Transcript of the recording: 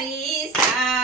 તારી સાથ